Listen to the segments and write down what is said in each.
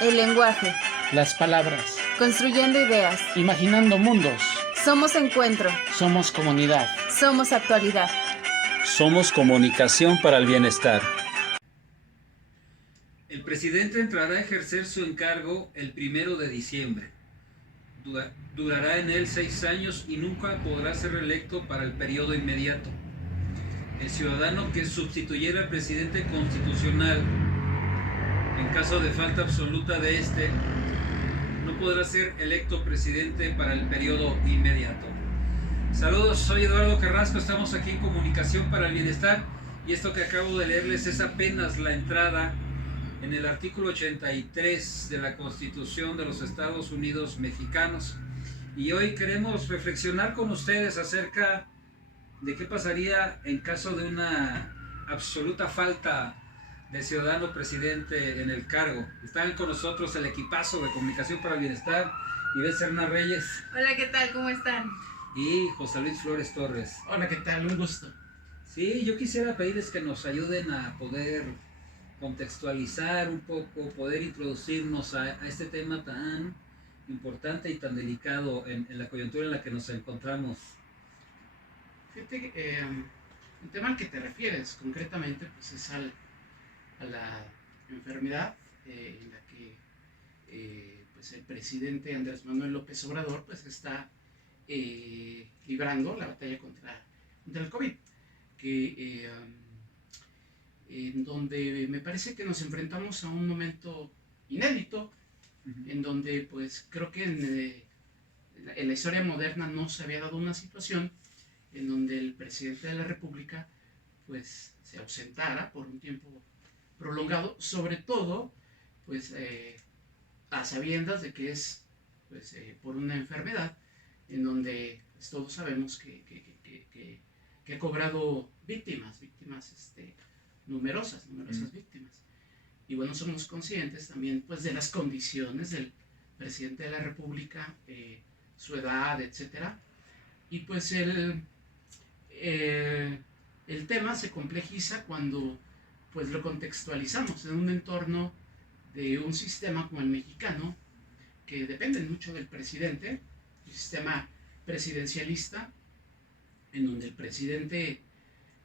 El lenguaje. Las palabras. Construyendo ideas. Imaginando mundos. Somos encuentro. Somos comunidad. Somos actualidad. Somos comunicación para el bienestar. El presidente entrará a ejercer su encargo el 1 de diciembre. Durará en él 6 años y nunca podrá ser reelecto para el periodo inmediato. El ciudadano que sustituyera al presidente constitucional en caso de falta absoluta de este no podrá ser electo presidente para el periodo inmediato. Saludos, soy Eduardo Carrasco, estamos aquí en Comunicación para el Bienestar y esto que acabo de leerles es apenas la entrada en el artículo 83 de la Constitución de los Estados Unidos Mexicanos. Y hoy queremos reflexionar con ustedes acerca de qué pasaría en caso de una absoluta falta de ciudadano presidente en el cargo. Están con nosotros el equipazo de Comunicación para el Bienestar, Ivette Serna Reyes. Hola, ¿qué tal? ¿Cómo están? Y José Luis Flores Torres. Hola, ¿qué tal? Un gusto. Sí, yo quisiera pedirles que nos ayuden a poder contextualizar un poco, poder introducirnos a este tema tan importante y tan delicado en la coyuntura en la que nos encontramos. Fíjate que el tema al que te refieres concretamente pues es a la enfermedad en la que pues el presidente Andrés Manuel López Obrador pues está librando la batalla contra el COVID, que en donde me parece que nos enfrentamos a un momento inédito, en donde pues creo que en la historia moderna no se había dado una situación en donde el presidente de la República pues se ausentara por un tiempo prolongado, sobre todo pues a sabiendas de que es pues, por una enfermedad en donde pues, todos sabemos que ha cobrado víctimas numerosas víctimas. Y bueno, somos conscientes también pues de las condiciones del presidente de la República, su edad, etcétera. Y pues el tema se complejiza cuando pues lo contextualizamos en un entorno de un sistema como el mexicano, que depende mucho del presidente, un sistema presidencialista, en donde el presidente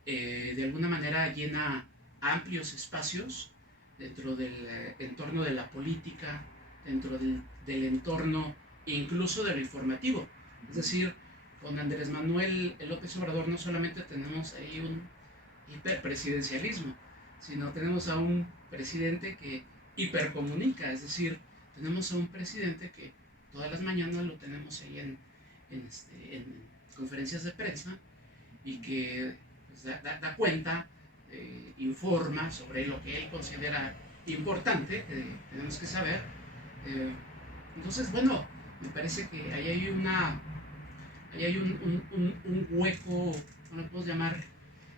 de alguna manera llena amplios espacios dentro del entorno de la política, dentro del entorno incluso del informativo. Es decir, con Andrés Manuel López Obrador no solamente tenemos ahí un hiperpresidencialismo, sino tenemos a un presidente que hipercomunica, es decir, tenemos a un presidente que todas las mañanas lo tenemos ahí en conferencias de prensa y que pues, da cuenta, informa sobre lo que él considera importante, que tenemos que saber. Entonces, bueno, me parece que ahí hay un hueco, ¿cómo lo podemos llamar?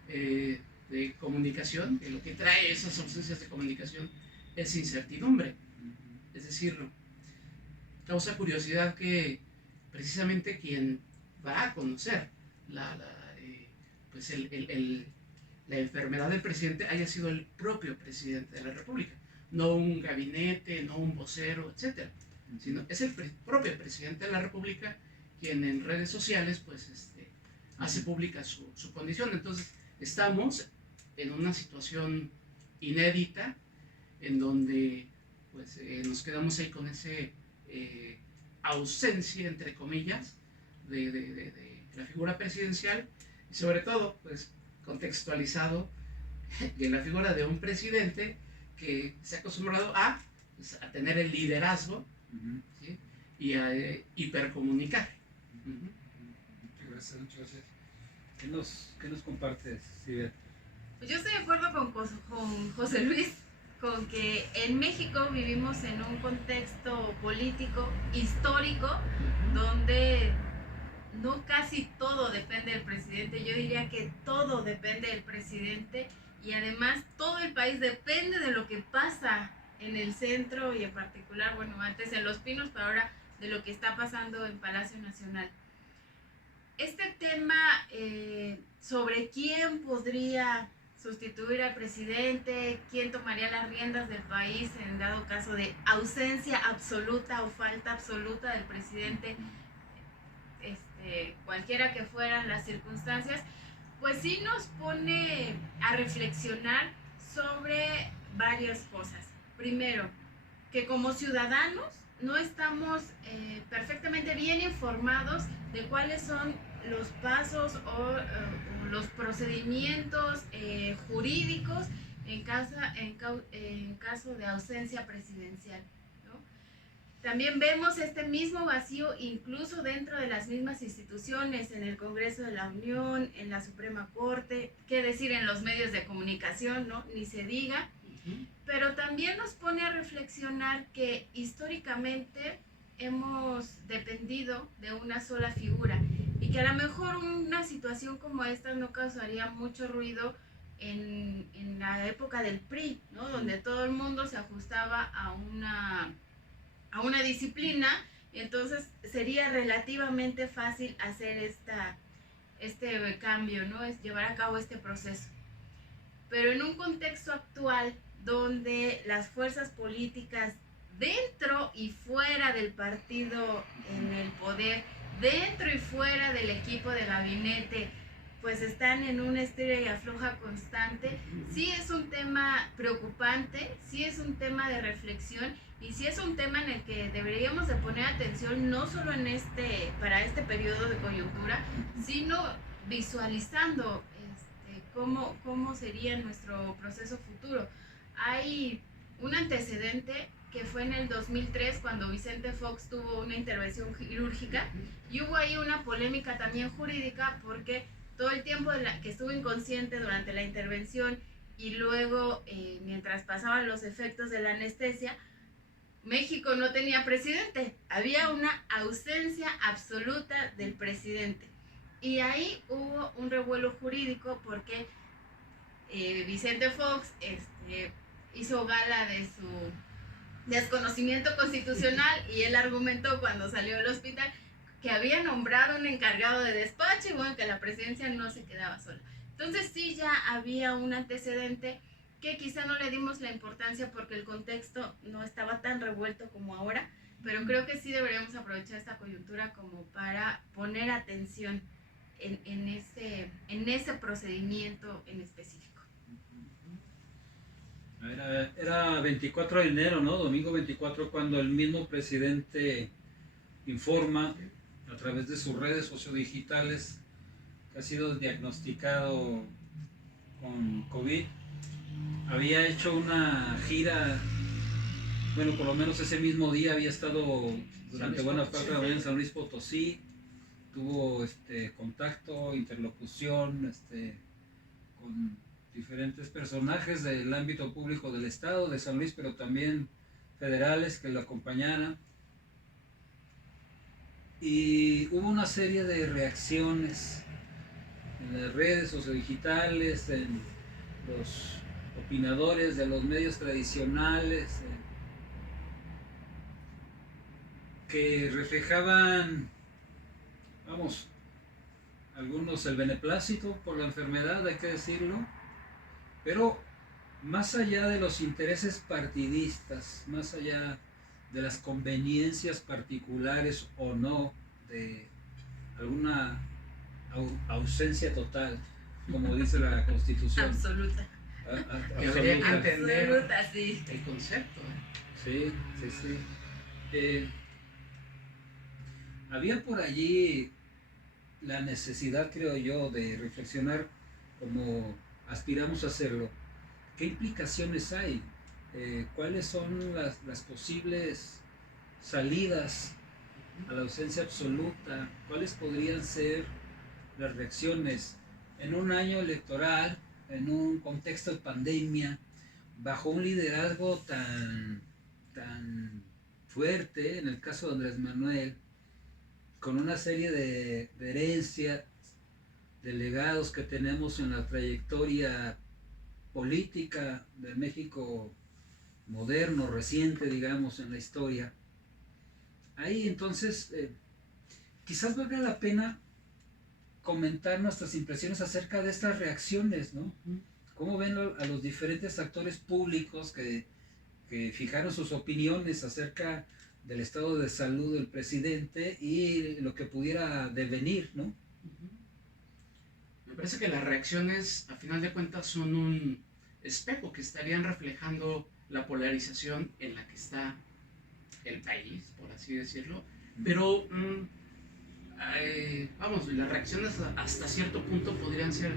De comunicación, que lo que trae esas ausencias de comunicación es incertidumbre. Es decir, causa curiosidad que precisamente quien va a conocer la enfermedad del presidente haya sido el propio presidente de la República, no un gabinete, no un vocero, etc. Sino es el propio presidente de la República quien en redes sociales pues hace pública su condición. Entonces estamos en una situación inédita en donde pues nos quedamos ahí con ese ausencia entre comillas de la figura presidencial y sobre todo pues contextualizado en la figura de un presidente que se ha acostumbrado pues, a tener el liderazgo, ¿sí? Y a hipercomunicar. Muchas gracias. ¿Qué nos compartes, Ivette? Pues yo estoy de acuerdo con José Luis, con que en México vivimos en un contexto político, histórico, donde no casi todo depende del presidente. Yo diría que todo depende del presidente y además todo el país depende de lo que pasa en el centro y en particular, bueno, antes en Los Pinos, pero ahora de lo que está pasando en Palacio Nacional. Este tema sobre quién podría sustituir al presidente, quién tomaría las riendas del país en dado caso de ausencia absoluta o falta absoluta del presidente, cualquiera que fueran las circunstancias, pues sí nos pone a reflexionar sobre varias cosas. Primero, que como ciudadanos no estamos perfectamente bien informados de cuáles son los pasos o los procedimientos jurídicos en caso de ausencia presidencial, ¿no? También vemos este mismo vacío incluso dentro de las mismas instituciones, en el Congreso de la Unión, en la Suprema Corte, qué decir en los medios de comunicación, ¿no? Ni se diga. Pero también nos pone a reflexionar que históricamente hemos dependido de una sola figura y que a lo mejor una situación como esta no causaría mucho ruido en la época del PRI, ¿no? Donde todo el mundo se ajustaba a una disciplina, y entonces sería relativamente fácil hacer este cambio, ¿no? Es llevar a cabo este proceso. Pero en un contexto actual donde las fuerzas políticas dentro y fuera del partido en el poder, dentro y fuera del equipo de gabinete, pues están en una estira y afloja constante, sí es un tema preocupante, sí es un tema de reflexión y sí es un tema en el que deberíamos de poner atención no solo para este periodo de coyuntura, sino visualizando cómo sería nuestro proceso futuro. Hay un antecedente que fue en el 2003 cuando Vicente Fox tuvo una intervención quirúrgica y hubo ahí una polémica también jurídica porque todo el tiempo que estuvo inconsciente durante la intervención y luego mientras pasaban los efectos de la anestesia, México no tenía presidente, había una ausencia absoluta del presidente. Y ahí hubo un revuelo jurídico porque Vicente Fox hizo gala de su desconocimiento constitucional y él argumentó cuando salió del hospital que había nombrado un encargado de despacho y bueno, que la presidencia no se quedaba sola. Entonces sí ya había un antecedente que quizá no le dimos la importancia porque el contexto no estaba tan revuelto como ahora, pero creo que sí deberíamos aprovechar esta coyuntura como para poner atención en ese procedimiento en específico. Era 24 de enero, ¿no? Domingo 24, cuando el mismo presidente informa a través de sus redes sociodigitales que ha sido diagnosticado con COVID. Había hecho una gira, bueno, por lo menos ese mismo día había estado durante buena parte de la mañana en San Luis Potosí. Tuvo contacto, interlocución con diferentes personajes del ámbito público del estado de San Luis, pero también federales que lo acompañaran. Y hubo una serie de reacciones en las redes sociodigitales, en los opinadores de los medios tradicionales, que reflejaban, vamos, algunos el beneplácito por la enfermedad, hay que decirlo, pero más allá de los intereses partidistas, más allá de las conveniencias particulares o no de alguna ausencia total, como dice la Constitución. Absoluta. Que habría que entender Absoluta, sí. el concepto. Sí. Había por allí la necesidad, creo yo, de reflexionar como aspiramos a hacerlo. ¿Qué implicaciones hay? ¿Cuáles son las posibles salidas a la ausencia absoluta? ¿Cuáles podrían ser las reacciones en un año electoral, en un contexto de pandemia, bajo un liderazgo tan fuerte, en el caso de Andrés Manuel, con una serie de herencias, de legados que tenemos en la trayectoria política del México moderno, reciente, digamos, en la historia? Ahí entonces quizás valga la pena comentar nuestras impresiones acerca de estas reacciones, ¿no? ¿Cómo ven a los diferentes actores públicos que fijaron sus opiniones acerca del estado de salud del presidente y lo que pudiera devenir, ¿no? Me parece que las reacciones, a final de cuentas, son un espejo que estarían reflejando la polarización en la que está el país, por así decirlo. Pero, vamos, las reacciones hasta cierto punto podrían ser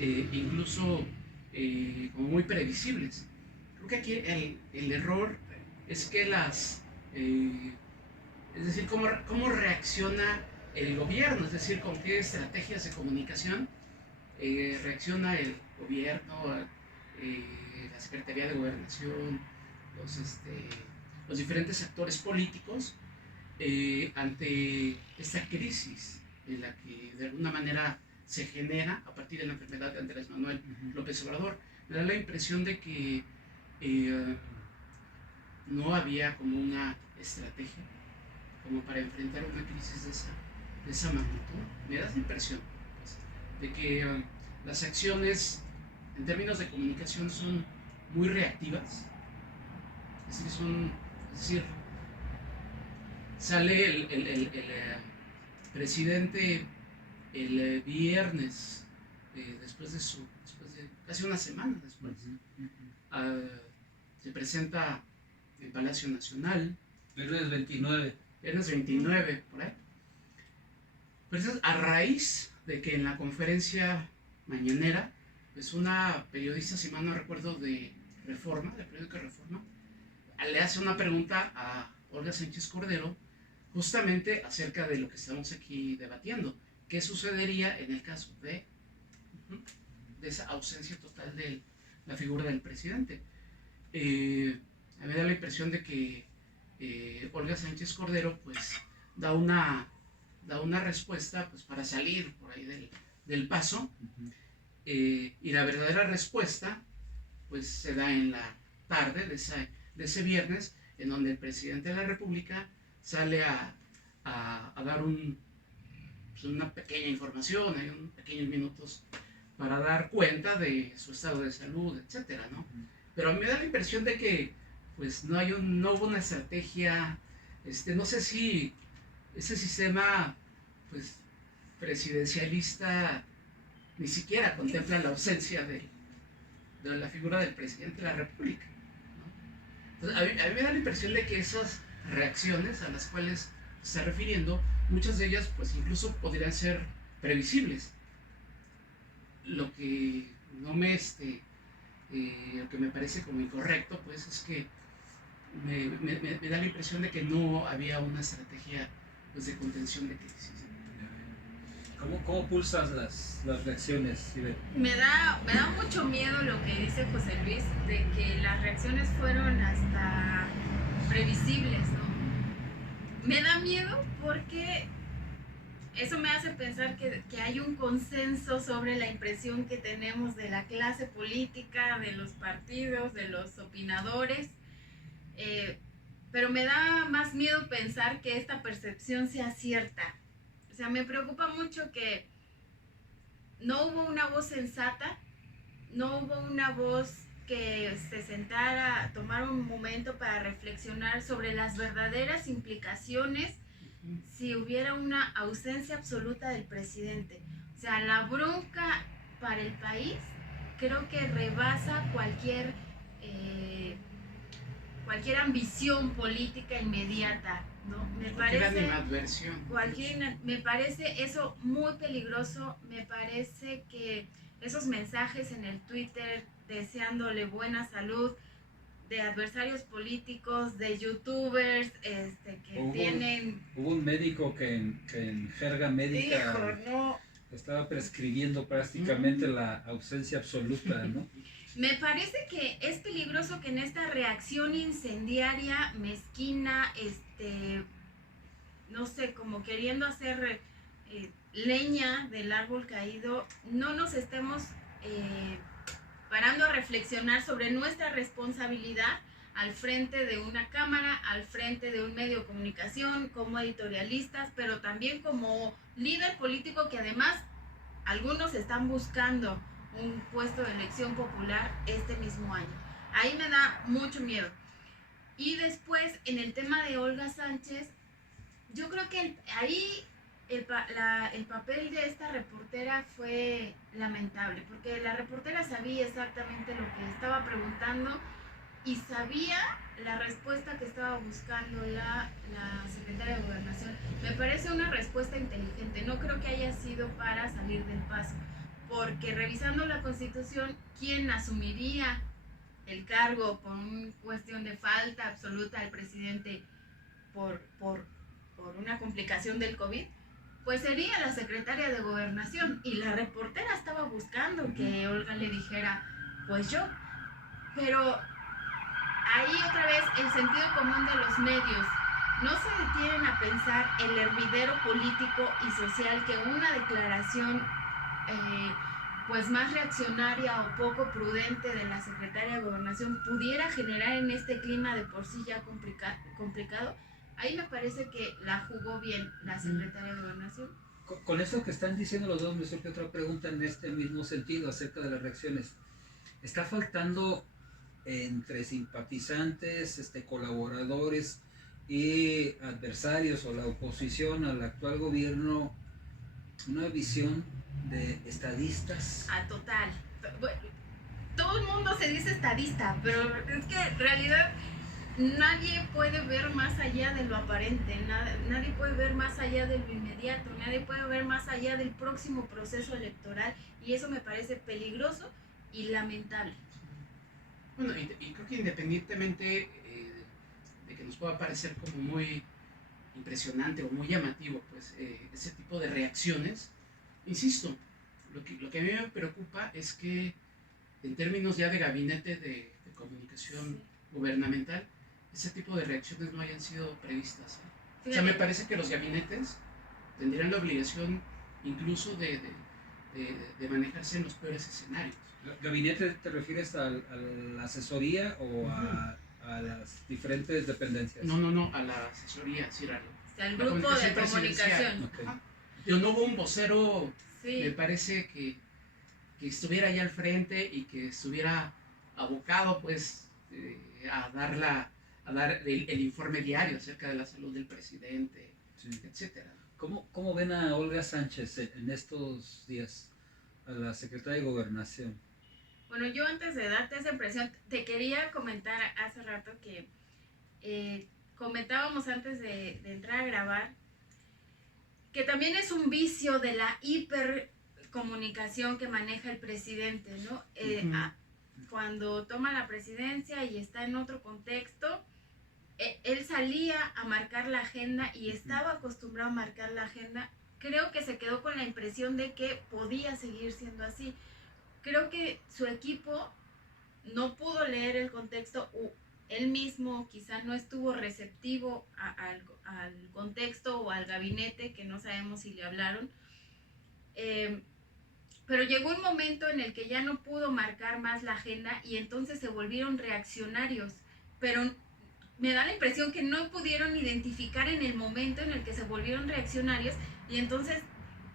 incluso como muy previsibles. Creo que aquí el error es que es decir, cómo reacciona el gobierno, es decir, con qué estrategias de comunicación reacciona el gobierno, la Secretaría de Gobernación, los diferentes actores políticos ante esta crisis en la que de alguna manera se genera a partir de la enfermedad de Andrés Manuel López Obrador. Me da la impresión de que no había como una estrategia como para enfrentar una crisis de esa magnitud. Me da la impresión pues, de que las acciones en términos de comunicación son muy reactivas. Es decir, sale el presidente el viernes, después de casi una semana después, se presenta en Palacio Nacional. Viernes 29. Viernes 29, por ahí. Pero eso es a raíz de que en la conferencia mañanera, pues una periodista, si mal no recuerdo, de Reforma, del periódico Reforma, le hace una pregunta a Olga Sánchez Cordero, justamente acerca de lo que estamos aquí debatiendo. ¿Qué sucedería en el caso de esa ausencia total de la figura del presidente? A mí me da la impresión de que Olga Sánchez Cordero pues da una respuesta pues para salir por ahí del paso, y la verdadera respuesta pues se da en la tarde de ese viernes, en donde el presidente de la República sale a dar una pequeña información, hay unos pequeños minutos para dar cuenta de su estado de salud, etcétera, ¿no? Pero a mí me da la impresión de que pues no hubo una estrategia, no sé si ese sistema pues presidencialista ni siquiera contempla la ausencia de la figura del presidente de la República, ¿no? Entonces, a mí me da la impresión de que esas reacciones a las cuales se está refiriendo, muchas de ellas pues incluso podrían ser previsibles. Lo que no me lo que me parece como incorrecto pues es que me da la impresión de que no había una estrategia pues, de contención de crisis. ¿Cómo pulsas las reacciones, Iber? Me da mucho miedo lo que dice José Luis, de que las reacciones fueron hasta previsibles, ¿no? Me da miedo porque eso me hace pensar que hay un consenso sobre la impresión que tenemos de la clase política, de los partidos, de los opinadores, pero me da más miedo pensar que esta percepción sea cierta. O sea, me preocupa mucho que no hubo una voz sensata, no hubo una voz que se sentara a tomar un momento para reflexionar sobre las verdaderas implicaciones si hubiera una ausencia absoluta del presidente. O sea, la bronca para el país creo que rebasa cualquier ambición política inmediata, ¿no? Me parece eso muy peligroso. Me parece que esos mensajes en el Twitter deseándole buena salud de adversarios políticos, de youtubers Hubo un médico que en jerga médica estaba prescribiendo prácticamente la ausencia absoluta, ¿no? Me parece que es peligroso que en esta reacción incendiaria, mezquina, no sé, como queriendo hacer leña del árbol caído, no nos estemos parando a reflexionar sobre nuestra responsabilidad al frente de una cámara, al frente de un medio de comunicación, como editorialistas, pero también como líder político que además algunos están buscando un puesto de elección popular este mismo año. Ahí me da mucho miedo. Y después, en el tema de Olga Sánchez, yo creo que ahí el papel de esta reportera fue lamentable, porque la reportera sabía exactamente lo que estaba preguntando y sabía la respuesta que estaba buscando la secretaria de Gobernación. Me parece una respuesta inteligente, no creo que haya sido para salir del paso, porque revisando la Constitución, ¿quién asumiría el cargo por una cuestión de falta absoluta al presidente por una complicación del COVID? Pues sería la secretaria de Gobernación, y la reportera estaba buscando que Olga le dijera, pues yo. Pero ahí otra vez el sentido común de los medios no se detienen a pensar el hervidero político y social que una declaración pues más reaccionaria o poco prudente de la secretaria de Gobernación pudiera generar en este clima de por sí ya complicado. Ahí me parece que la jugó bien la secretaria de Gobernación. Con eso que están diciendo los dos, me surge otra pregunta en este mismo sentido acerca de las reacciones. ¿Está faltando entre simpatizantes, colaboradores y adversarios o la oposición al actual gobierno una visión de estadistas? Total. Bueno, todo el mundo se dice estadista, pero es que en realidad nadie puede ver más allá de lo aparente, nadie puede ver más allá de lo inmediato, nadie puede ver más allá del próximo proceso electoral, y eso me parece peligroso y lamentable. Bueno, y creo que independientemente de que nos pueda parecer como muy impresionante o muy llamativo, pues ese tipo de reacciones, insisto, lo que a mí me preocupa es que en términos ya de gabinete de comunicación gubernamental, ese tipo de reacciones no hayan sido previstas. O sea, me parece que los gabinetes tendrían la obligación incluso de manejarse en los peores escenarios. ¿Gabinete te refieres a la asesoría o a las diferentes dependencias? No, a la asesoría, sí, al grupo de comunicación. Okay. No hubo un vocero, me parece que estuviera allá al frente y que estuviera abocado pues a dar el informe diario acerca de la salud del presidente, etcétera. ¿Cómo ven a Olga Sánchez en estos días, a la secretaria de Gobernación? Bueno, yo antes de darte esa impresión, te quería comentar hace rato que comentábamos antes de entrar a grabar, que también es un vicio de la hipercomunicación que maneja el presidente, ¿no? Cuando toma la presidencia y está en otro contexto, él salía a marcar la agenda y estaba acostumbrado a marcar la agenda. Creo que se quedó con la impresión de que podía seguir siendo así. Creo que su equipo no pudo leer el contexto, o él mismo quizás no estuvo receptivo al contexto o al gabinete, que no sabemos si le hablaron. Pero llegó un momento en el que ya no pudo marcar más la agenda y entonces se volvieron reaccionarios. Pero me da la impresión que no pudieron identificar en el momento en el que se volvieron reaccionarios, y entonces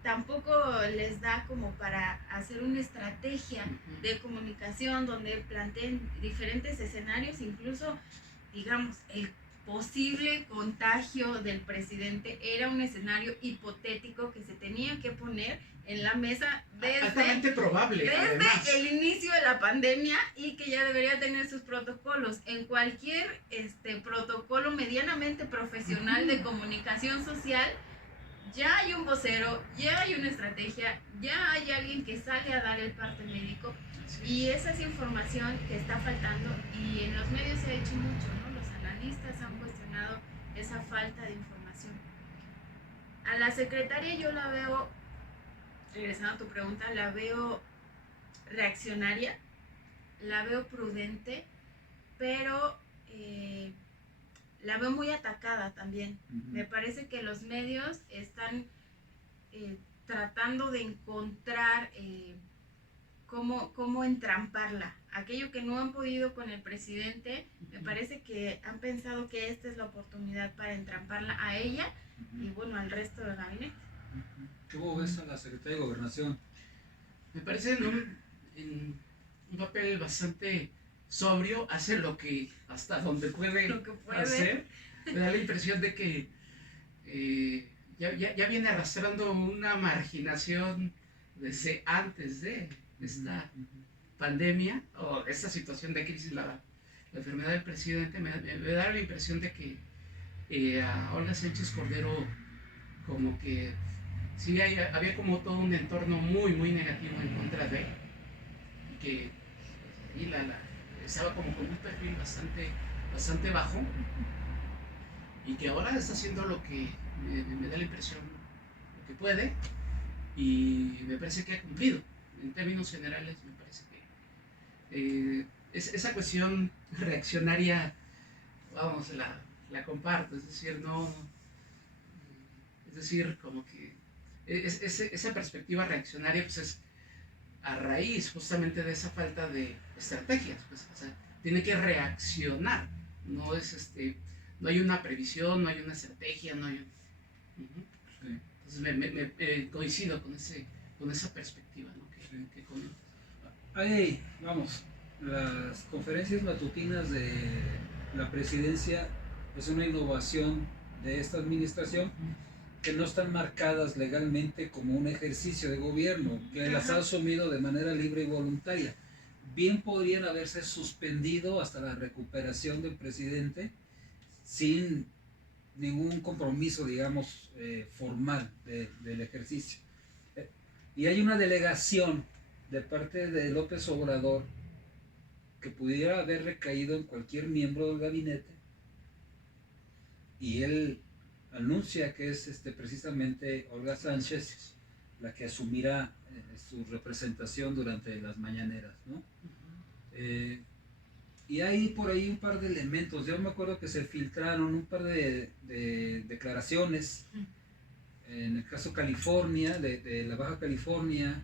tampoco les da como para hacer una estrategia de comunicación donde planteen diferentes escenarios, incluso, digamos, el posible contagio del presidente era un escenario hipotético que se tenía que poner en la mesa altamente probable, desde el inicio de la pandemia, y que ya debería tener sus protocolos. En cualquier protocolo medianamente profesional de comunicación social, ya hay un vocero, ya hay una estrategia, ya hay alguien que sale a dar el parte médico, y esa es información que está faltando, y en los medios se ha hecho mucho, ¿no? Los analistas han cuestionado esa falta de información. A la secretaria yo la veo, regresando a tu pregunta, la veo reaccionaria, la veo prudente, pero la veo muy atacada también. Me parece que los medios están tratando de encontrar cómo entramparla. Aquello que no han podido con el presidente, me parece que han pensado que esta es la oportunidad para entramparla a ella y bueno, al resto del gabinete. ¿Cómo ves a la secretaria de Gobernación? Me parece en un papel bastante sobrio, hace lo que hasta donde puede, Lo que puede. hacer. Me da la impresión de que ya viene arrastrando una marginación desde antes de esta pandemia o esta situación de crisis, la enfermedad del presidente. Me da la impresión de que a Olga Sánchez Cordero como que sí había como todo un entorno muy muy negativo en contra de él, y que y estaba como con un perfil bastante bajo, y que ahora está haciendo lo que me da la impresión, lo que puede, y me parece que ha cumplido. En términos generales me parece que esa cuestión reaccionaria, vamos, la comparto, es decir, no, es decir, como que esa perspectiva reaccionaria pues es a raíz justamente de esa falta de estrategias, pues, o sea, tiene que reaccionar, no es no hay una previsión, no hay una estrategia, no hay entonces coincido con esa perspectiva, ¿no? que comentas. Ahí, vamos, las conferencias matutinas de la presidencia es una innovación de esta administración que no están marcadas legalmente como un ejercicio de gobierno, que las ha asumido de manera libre y voluntaria. Bien podrían haberse suspendido hasta la recuperación del presidente sin ningún compromiso, digamos, formal del ejercicio. Y hay una delegación de parte de López Obrador que pudiera haber recaído en cualquier miembro del gabinete, y él anuncia que es precisamente Olga Sánchez la que asumirá su representación durante las mañaneras, ¿no? Y hay por ahí un par de elementos. Yo me acuerdo que se filtraron un par de declaraciones en el caso California, de la Baja California,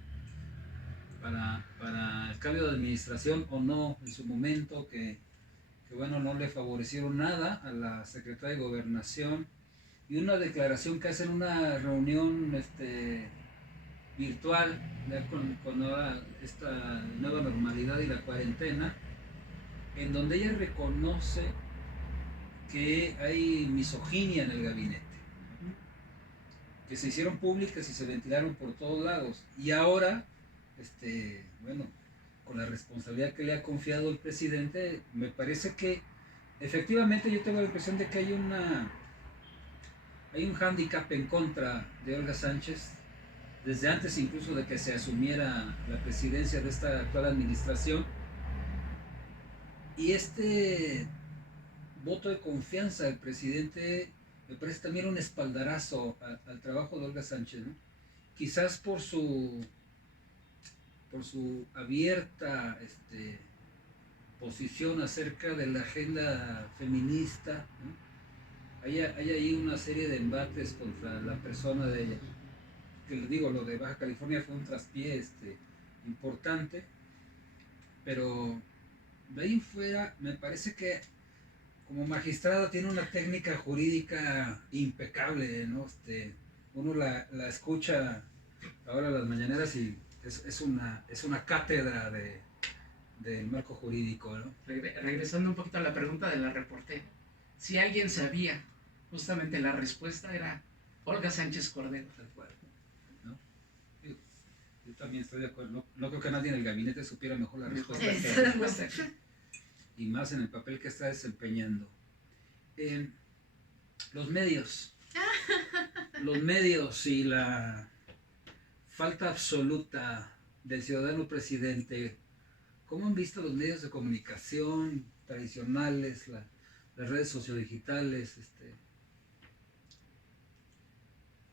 para el cambio de administración o no en su momento, que bueno, no le favorecieron nada a la secretaria de Gobernación, y una declaración que hace en una reunión virtual, ya con ahora esta nueva normalidad y la cuarentena, en donde ella reconoce que hay misoginia en el gabinete, que se hicieron públicas y se ventilaron por todos lados, y ahora, bueno, con la responsabilidad que le ha confiado el presidente, me parece que efectivamente yo tengo la impresión de que hay un hándicap en contra de Olga Sánchez, desde antes incluso de que se asumiera la presidencia de esta actual administración, y este voto de confianza del presidente me parece también un espaldarazo al trabajo de Olga Sánchez, ¿no? Quizás por su abierta posición acerca de la agenda feminista, ¿no? Hay ahí una serie de embates contra la persona de ella, que les digo, lo de Baja California fue un traspié importante, pero de ahí en fuera me parece que como magistrada tiene una técnica jurídica impecable, ¿no? Uno la escucha ahora las mañaneras y es una cátedra del marco jurídico, ¿no? Regresando un poquito a la pregunta de la reportera, si alguien sabía, justamente la respuesta era Olga Sánchez Cordero. Tal cual, ¿no? Yo también estoy de acuerdo. No creo que nadie en el gabinete supiera mejor la respuesta. Y más en el papel que está desempeñando. Los medios y la falta absoluta del ciudadano presidente. ¿Cómo han visto los medios de comunicación tradicionales, las redes sociodigitales?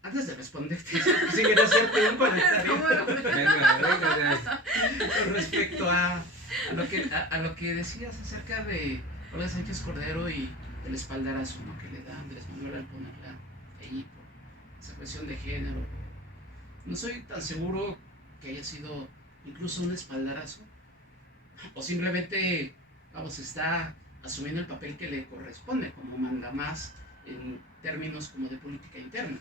Antes de responderte, si quieres hacerte un comentario. Venga. Con respecto a lo que decías acerca de Olga Sánchez Cordero y el espaldarazo, ¿no?, que le da Andrés Manuel al ponerla ahí por esa cuestión de género. No soy tan seguro que haya sido incluso un espaldarazo, o simplemente, vamos, está asumiendo el papel que le corresponde como mandamás en términos como de política interna.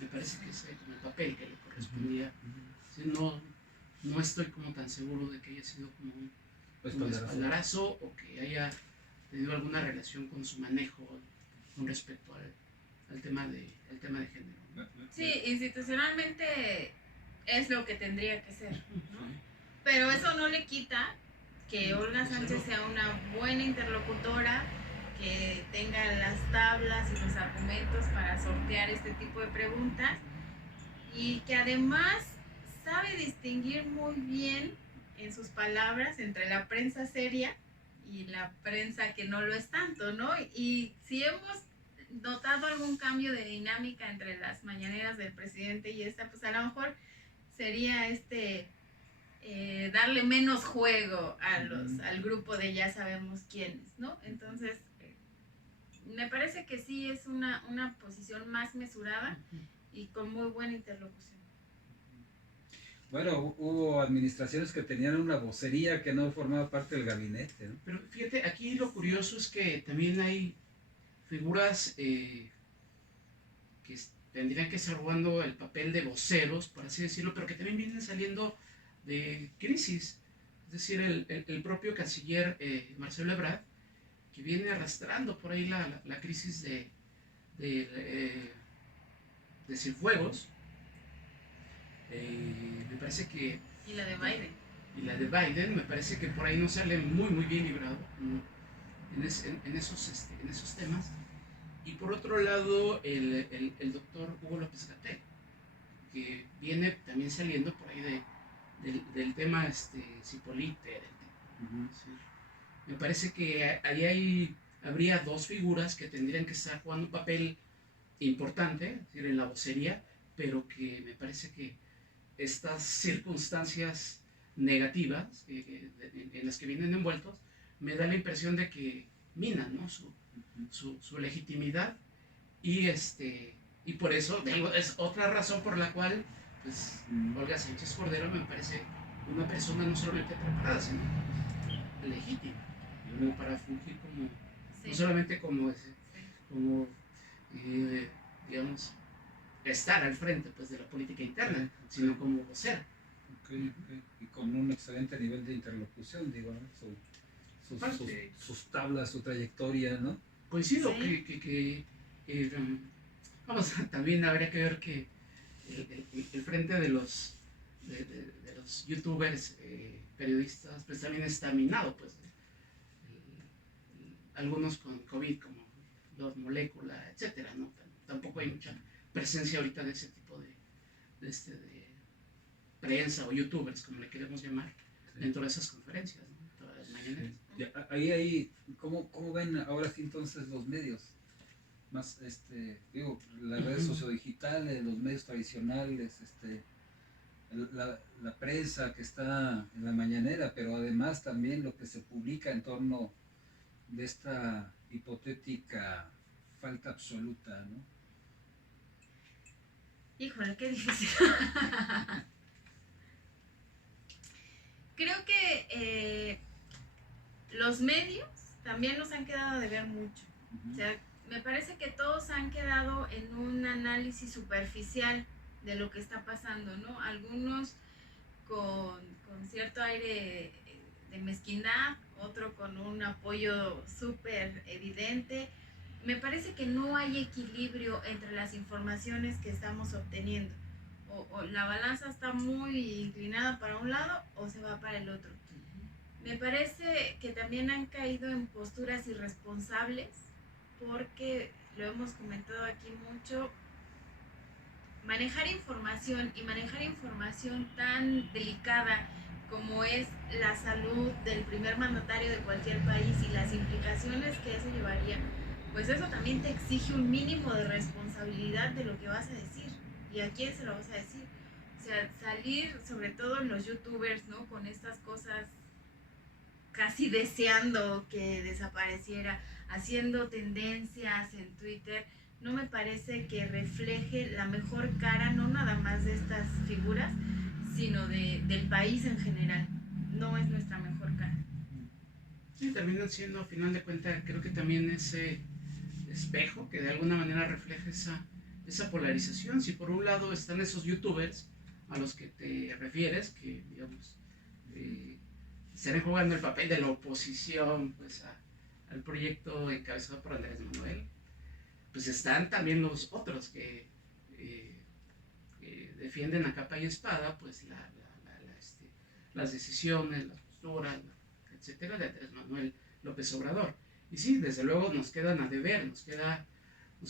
Me parece que es como el papel que le correspondía. Sí, no estoy como tan seguro de que haya sido como un Espaldarazo. espaldarazo o que haya tenido alguna relación con su manejo con respecto al tema de género. Sí, institucionalmente es lo que tendría que ser, ¿no? Pero eso no le quita que Olga Sánchez sea una buena interlocutora, que tenga las tablas y los argumentos para sortear este tipo de preguntas y que además sabe distinguir muy bien en sus palabras entre la prensa seria y la prensa que no lo es tanto, ¿no? Y si hemos notado algún cambio de dinámica entre las mañaneras del presidente y esta, pues a lo mejor sería darle menos juego al grupo de ya sabemos quiénes, ¿no? Entonces, me parece que sí es una posición más mesurada y con muy buena interlocución. Bueno, hubo administraciones que tenían una vocería que no formaba parte del gabinete, ¿no? Pero fíjate, aquí lo curioso es que también hay figuras que tendrían que estar jugando el papel de voceros, por así decirlo, pero que también vienen saliendo de crisis. Es decir, el propio canciller Marcelo Ebrard, que viene arrastrando por ahí la crisis de Cienfuegos. Me parece que... Y la de Biden. Y la de Biden, me parece que por ahí no sale muy bien librado en esos temas. Y por otro lado, el doctor Hugo López-Gatell, que viene también saliendo por ahí del tema Cipolite. ¿Sí? Me parece que ahí habría dos figuras que tendrían que estar jugando un papel importante, es decir, en la vocería, pero que me parece que estas circunstancias negativas en las que vienen envueltos, me da la impresión de que minan, ¿no? su legitimidad y por eso digo, es otra razón por la cual pues, Olga Sánchez Cordero me parece una persona no solamente preparada, sino legítima, como para fungir como, sí, no solamente como digamos, estar al frente pues, de la política interna, sino como vocera. Okay. Y con un excelente nivel de interlocución, digo, ¿no? Sus tablas, su trayectoria, ¿no? Coincido, sí, que vamos, también habría que ver que el frente de los youtubers, periodistas, pues también está minado, pues algunos con COVID, como los Molécula, etcétera, ¿no? Tampoco hay mucha presencia ahorita de ese tipo de prensa o youtubers, como le queremos llamar, sí, dentro de esas conferencias, ¿no? Todas las mañaneras. Sí. Ahí, ¿cómo ven ahora sí entonces los medios? Más, digo, las redes sociodigitales, los medios tradicionales, la prensa que está en la mañanera, pero además también lo que se publica en torno de esta hipotética falta absoluta, ¿no? Híjole, qué difícil. Creo que los medios también nos han quedado de ver mucho. O sea, me parece que todos han quedado en un análisis superficial de lo que está pasando, ¿no? Algunos con cierto aire de mezquindad, otro con un apoyo súper evidente. Me parece que no hay equilibrio entre las informaciones que estamos obteniendo. O la balanza está muy inclinada para un lado o se va para el otro. Me parece que también han caído en posturas irresponsables porque, lo hemos comentado aquí mucho, manejar información tan delicada como es la salud del primer mandatario de cualquier país y las implicaciones que eso llevaría, pues eso también te exige un mínimo de responsabilidad de lo que vas a decir y a quién se lo vas a decir. O sea, salir, sobre todo en los youtubers, ¿no? Con estas cosas casi deseando que desapareciera, haciendo tendencias en Twitter, no me parece que refleje la mejor cara, no nada más de estas figuras, sino del país en general. No es nuestra mejor cara. Sí, terminan siendo, a final de cuentas, creo que también ese espejo que de alguna manera refleja esa polarización. Si por un lado están esos youtubers a los que te refieres, que digamos estarán jugando el papel de la oposición pues al proyecto encabezado por Andrés Manuel, pues están también los otros que defienden a capa y espada pues las decisiones, las posturas, etcétera, de Andrés Manuel López Obrador. Y sí, desde luego nos quedan a deber, nos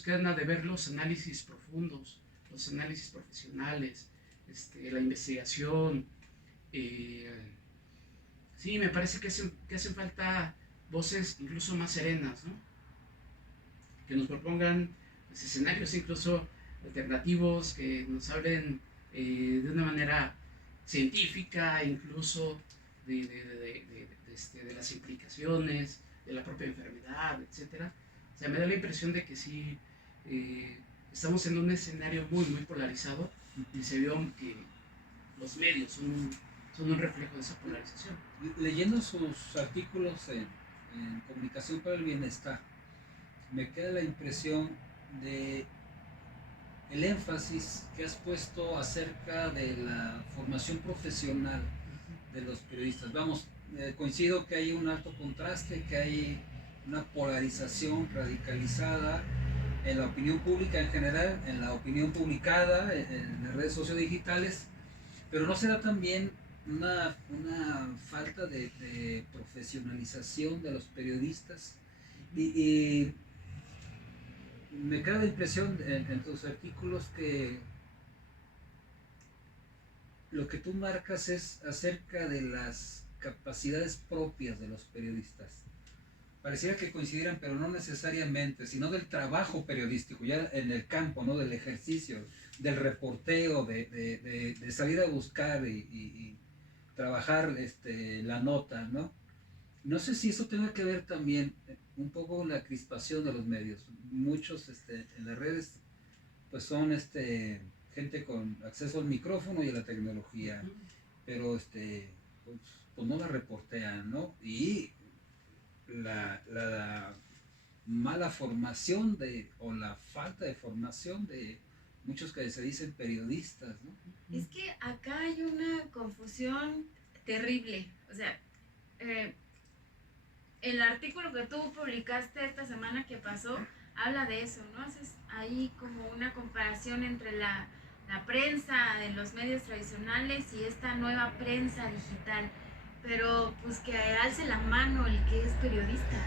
quedan a deber los análisis profundos, los análisis profesionales, la investigación. Sí, me parece que hacen falta voces incluso más serenas, ¿no? Que nos propongan pues, escenarios incluso alternativos, que nos hablen de una manera científica, incluso de las implicaciones, de la propia enfermedad, etcétera. O sea, me da la impresión de que sí estamos en un escenario muy, muy polarizado y se vio que los medios son un reflejo de esa polarización. Leyendo sus artículos en Comunicación para el Bienestar, me queda la impresión de el énfasis que has puesto acerca de la formación profesional de los periodistas. Vamos, coincido que hay un alto contraste, que hay una polarización radicalizada en la opinión pública en general, en la opinión publicada, en las redes sociodigitales, pero no se da también una falta de profesionalización de los periodistas. Y me queda la impresión en tus artículos que lo que tú marcas es acerca de las capacidades propias de los periodistas. Pareciera que coincidieran, pero no necesariamente, sino del trabajo periodístico, ya en el campo, ¿no? Del ejercicio, del reporteo, de salir a buscar y trabajar la nota, ¿no? No sé si eso tenga que ver también un poco con la crispación de los medios. Muchos en las redes pues son gente con acceso al micrófono y a la tecnología, pero pues no la reportean, ¿no? Y la mala formación o la falta de formación de muchos que se dicen periodistas, ¿no? Es que acá hay una confusión terrible. O sea, el artículo que tú publicaste esta semana que pasó habla de eso, ¿no? Haces ahí como una comparación entre la prensa de los medios tradicionales y esta nueva prensa digital. Pero pues que alce la mano el que es periodista.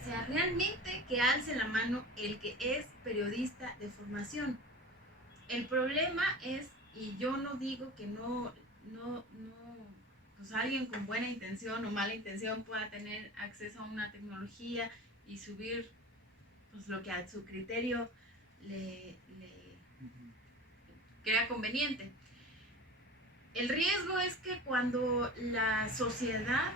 O sea, realmente que alce la mano el que es periodista de formación. El problema es, y yo no digo que no, pues alguien con buena intención o mala intención pueda tener acceso a una tecnología y subir pues lo que a su criterio le crea conveniente. El riesgo es que cuando la sociedad,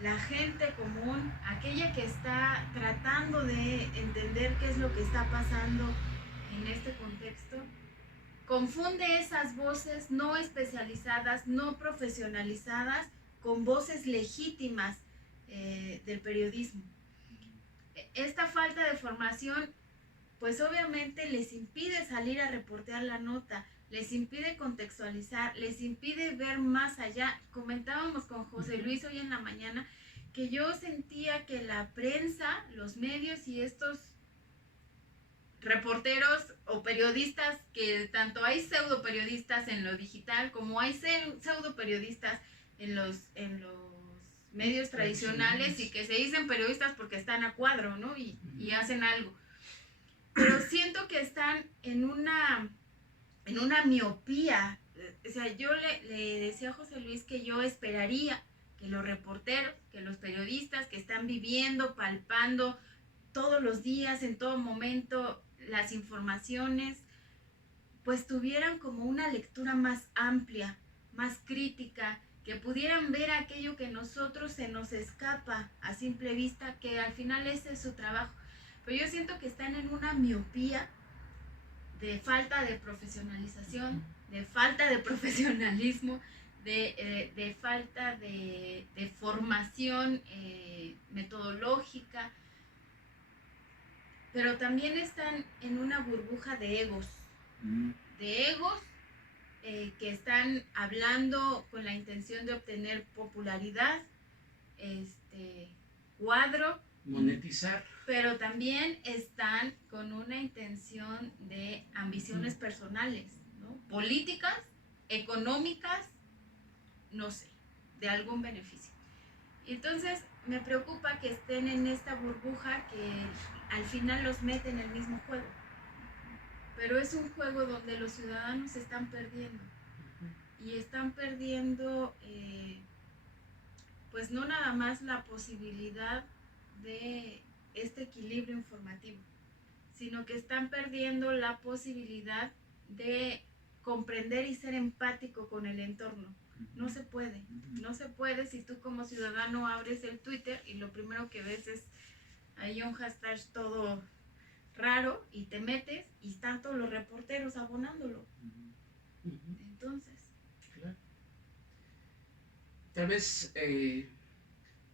la gente común, aquella que está tratando de entender qué es lo que está pasando en este contexto, confunde esas voces no especializadas, no profesionalizadas, con voces legítimas del periodismo. Esta falta de formación, pues obviamente les impide salir a reportear la nota, les impide contextualizar, les impide ver más allá. Comentábamos con José Luis hoy en la mañana que yo sentía que la prensa, los medios y estos reporteros o periodistas, que tanto hay pseudo periodistas en lo digital como hay pseudo periodistas en los medios tradicionales y que se dicen periodistas porque están a cuadro, ¿no? Y hacen algo. Pero siento que están en una miopía. O sea, yo le decía a José Luis que yo esperaría que los reporteros, que los periodistas que están viviendo, palpando todos los días, en todo momento, las informaciones, pues tuvieran como una lectura más amplia, más crítica, que pudieran ver aquello que nosotros se nos escapa a simple vista, que al final ese es su trabajo. Pero yo siento que están en una miopía de falta de profesionalización, de falta de profesionalismo, de falta de formación metodológica, pero también están en una burbuja de egos que están hablando con la intención de obtener popularidad, cuadro, monetizar. pero también están con una intención de ambiciones personales, ¿no? Políticas, económicas, no sé, de algún beneficio. Entonces me preocupa que estén en esta burbuja que al final los mete en el mismo juego. Pero es un juego donde los ciudadanos están perdiendo. Y están perdiendo, pues no nada más la posibilidad de este equilibrio informativo, sino que están perdiendo la posibilidad de comprender y ser empático con el entorno. No se puede si tú como ciudadano abres el Twitter y lo primero que ves es ahí un hashtag todo raro y te metes y están todos los reporteros abonándolo. Entonces, claro. Tal vez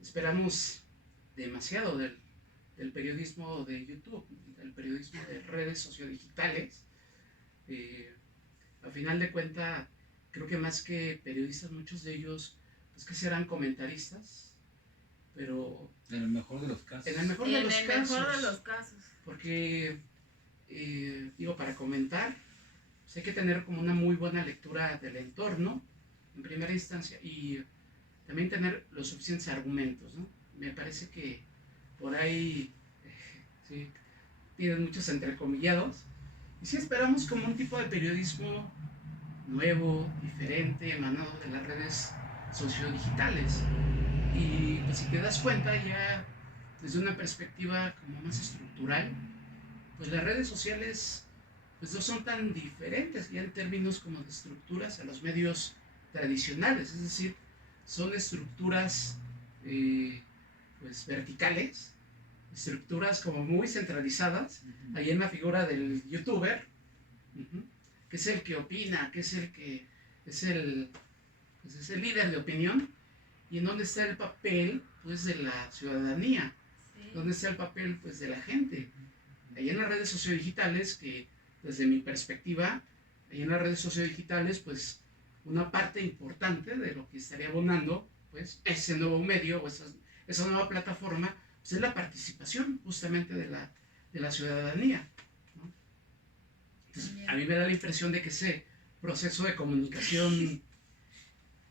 esperamos demasiado del periodismo de YouTube, del periodismo de redes sociodigitales. Al final de cuentas, creo que más que periodistas, muchos de ellos, pues que serán comentaristas, pero... En el mejor de los casos. En el mejor de los casos. Porque, digo, para comentar, pues hay que tener como una muy buena lectura del entorno, en primera instancia, y también tener los suficientes argumentos, ¿no? Me parece que por ahí, sí, tienen muchos entrecomillados, y sí esperamos como un tipo de periodismo nuevo, diferente, emanado de las redes sociodigitales. Y pues si te das cuenta ya desde una perspectiva como más estructural, pues las redes sociales pues no son tan diferentes ya en términos como de estructuras a los medios tradicionales, es decir, son estructuras pues verticales, estructuras como muy centralizadas, ahí en la figura del youtuber, que es el que opina, que es el que es el líder de opinión, y en dónde está el papel pues de la ciudadanía, dónde está el papel pues de la gente. Ahí en las redes sociodigitales, que desde mi perspectiva, ahí en las redes sociodigitales, pues una parte importante de lo que estaría abonando pues ese nuevo medio o esa nueva plataforma, pues es la participación justamente de la ciudadanía, ¿no? Entonces, a mí me da la impresión de que ese proceso de comunicación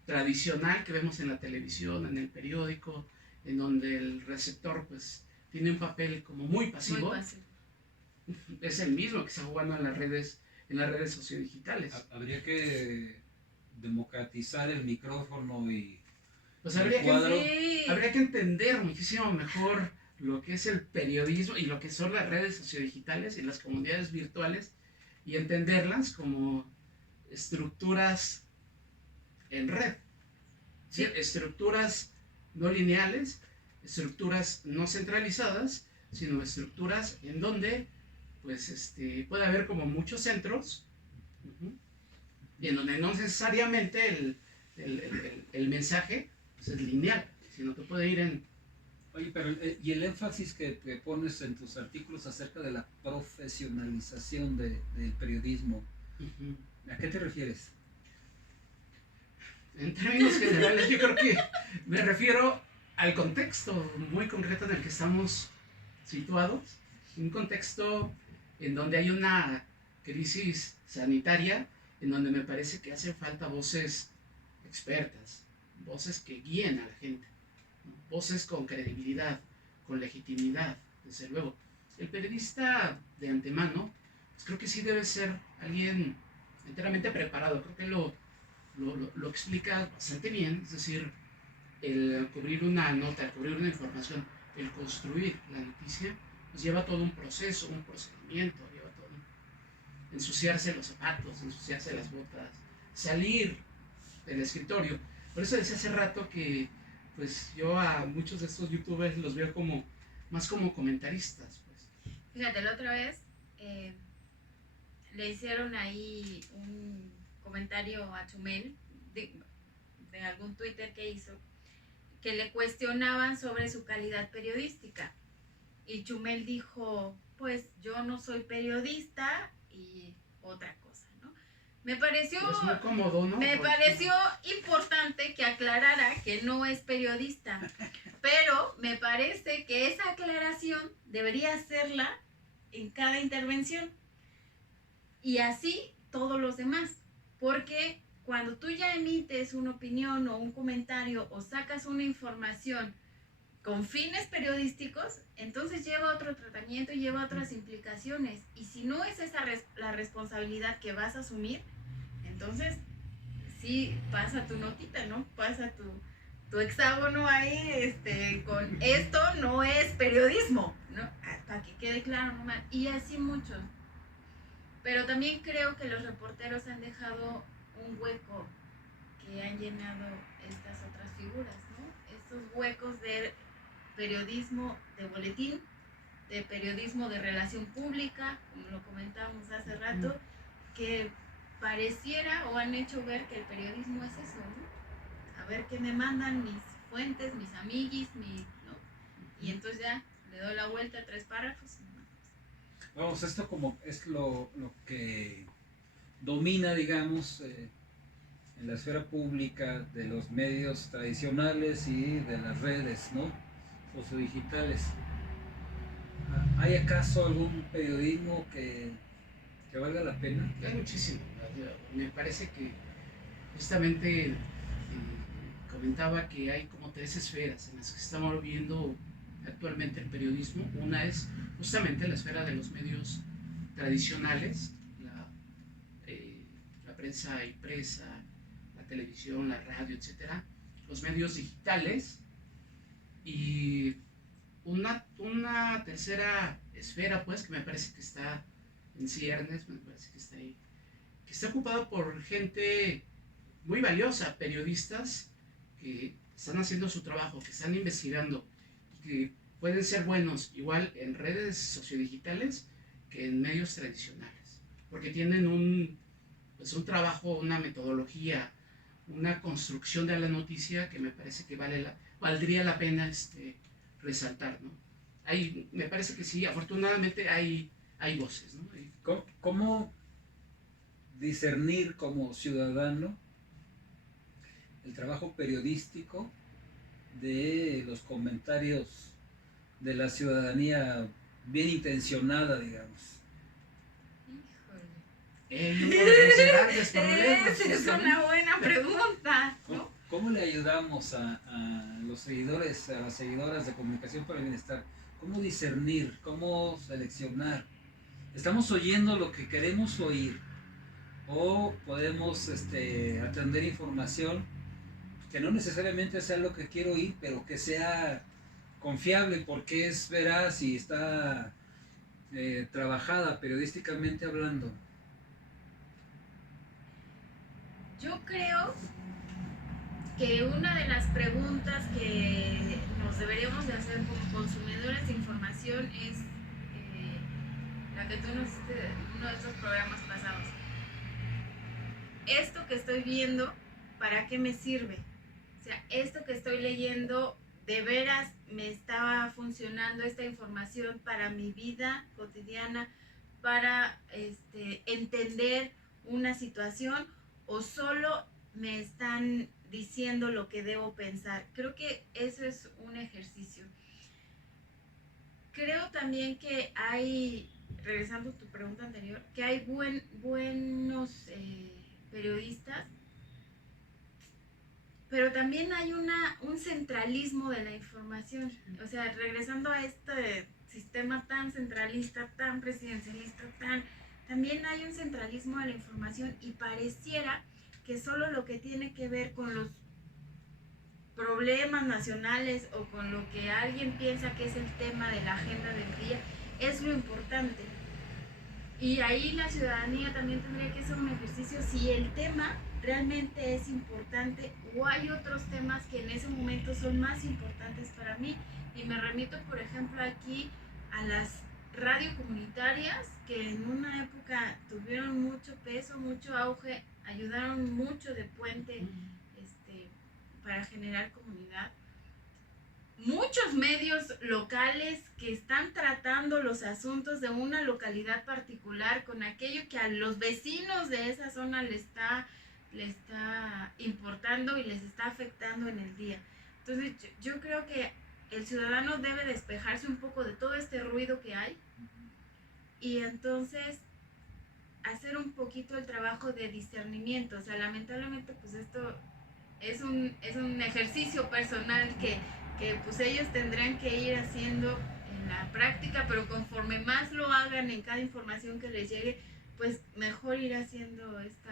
tradicional que vemos en la televisión, en el periódico, en donde el receptor pues tiene un papel como muy pasivo, es el mismo que está jugando en las redes sociodigitales. Habría que democratizar el micrófono y pues habría que entender muchísimo mejor lo que es el periodismo y lo que son las redes sociodigitales y las comunidades virtuales, y entenderlas como estructuras en red, ¿sí? Estructuras no lineales, estructuras no centralizadas, sino estructuras en donde pues puede haber como muchos centros, y en donde no necesariamente el mensaje pues, es lineal, sino que puede ir en... Oye, pero y el énfasis que pones en tus artículos acerca de la profesionalización del periodismo, ¿a qué te refieres? En términos generales, yo creo que me refiero al contexto muy concreto en el que estamos situados, un contexto en donde hay una crisis sanitaria, en donde me parece que hacen falta voces expertas, voces que guíen a la gente, ¿no? Voces con credibilidad, con legitimidad, desde luego. El periodista de antemano, pues creo que sí debe ser alguien enteramente preparado, creo que lo explica bastante bien, es decir, el cubrir una nota, el cubrir una información, el construir la noticia, pues lleva todo un proceso, un procedimiento, lleva todo ensuciarse los zapatos, ensuciarse las botas, salir del escritorio. Por eso decía hace rato que pues yo a muchos de estos youtubers los veo como más como comentaristas, pues. Fíjate, la otra vez le hicieron ahí un comentario a Chumel de algún Twitter que hizo, que le cuestionaban sobre su calidad periodística, y Chumel dijo, pues yo no soy periodista y otra cosa, ¿no? Me pareció, Es muy cómodo, ¿no? me pareció importante que aclarara que no es periodista, pero me parece que esa aclaración debería hacerla en cada intervención y así todos los demás, porque cuando tú ya emites una opinión o un comentario o sacas una información con fines periodísticos, entonces lleva otro tratamiento y lleva otras implicaciones. Y si no es esa la responsabilidad que vas a asumir, entonces sí pasa tu notita, ¿no? Pasa tu hexágono ahí, con esto no es periodismo, ¿no? Para que quede claro nomás. Y así muchos. Pero también creo que los reporteros han dejado un hueco que han llenado estas otras figuras, ¿no? Estos huecos de periodismo de boletín, de periodismo de relación pública, como lo comentábamos hace rato, que pareciera o han hecho ver que el periodismo es eso, ¿no? A ver qué me mandan mis fuentes, mis amiguis, ¿no? Y entonces ya le doy la vuelta a 3 párrafos. Vamos, esto como es lo que domina, digamos, en la esfera pública de los medios tradicionales y de las redes, ¿no? Sociodigitales. ¿Hay acaso algún periodismo que valga la pena? Hay muchísimo. Me parece que justamente comentaba que hay como 3 esferas en las que estamos viendo actualmente el periodismo. Una es justamente la esfera de los medios tradicionales, la prensa impresa, la televisión, la radio, etcétera, los medios digitales, y una tercera esfera, pues, que me parece que está en ciernes, me parece que está ahí, que está ocupado por gente muy valiosa, periodistas que están haciendo su trabajo, que están investigando y que pueden ser buenos igual en redes sociodigitales que en medios tradicionales, porque tienen un trabajo, una metodología, una construcción de la noticia que me parece que valdría la pena resaltar, ¿no? Me parece que sí, afortunadamente hay voces, ¿no? ¿Cómo discernir como ciudadano el trabajo periodístico de los comentarios de la ciudadanía bien intencionada, digamos? Híjole. Uno de los grandes problemas. Esa es una buena pregunta, ¿no? ¿Cómo le ayudamos a los seguidores, a las seguidoras de Comunicación para el Bienestar? ¿Cómo discernir? ¿Cómo seleccionar? ¿Estamos oyendo lo que queremos oír? ¿O podemos atender información que no necesariamente sea lo que quiero oír, pero que sea confiable porque es veraz y está trabajada periodísticamente hablando? Yo creo que una de las preguntas que nos deberíamos de hacer como consumidores de información es la que tú nos hiciste en uno de estos programas pasados. Esto que estoy viendo, ¿para qué me sirve? O sea, esto que estoy leyendo, ¿de veras me está funcionando esta información para mi vida cotidiana, para entender una situación, o solo me están diciendo lo que debo pensar? Creo que eso es un ejercicio. Creo también que hay, regresando a tu pregunta anterior, que hay buenos periodistas, pero también hay un centralismo de la información. O sea, regresando a este sistema tan centralista, tan presidencialista, también hay un centralismo de la información, y pareciera que solo lo que tiene que ver con los problemas nacionales o con lo que alguien piensa que es el tema de la agenda del día es lo importante. Y ahí la ciudadanía también tendría que hacer un ejercicio si el tema realmente es importante o hay otros temas que en ese momento son más importantes para mí. Y me remito, por ejemplo, aquí a las radiocomunitarias, que en una época tuvieron mucho peso, mucho auge, ayudaron mucho de puente para generar comunidad. muchos medios locales que están tratando los asuntos de una localidad particular con aquello que a los vecinos de esa zona le está importando y les está afectando en el día. Entonces yo creo que el ciudadano debe despejarse un poco de todo este ruido que hay y entonces hacer un poquito el trabajo de discernimiento. O sea, lamentablemente pues esto es un ejercicio personal que pues ellos tendrán que ir haciendo en la práctica, pero conforme más lo hagan en cada información que les llegue, pues mejor ir haciendo este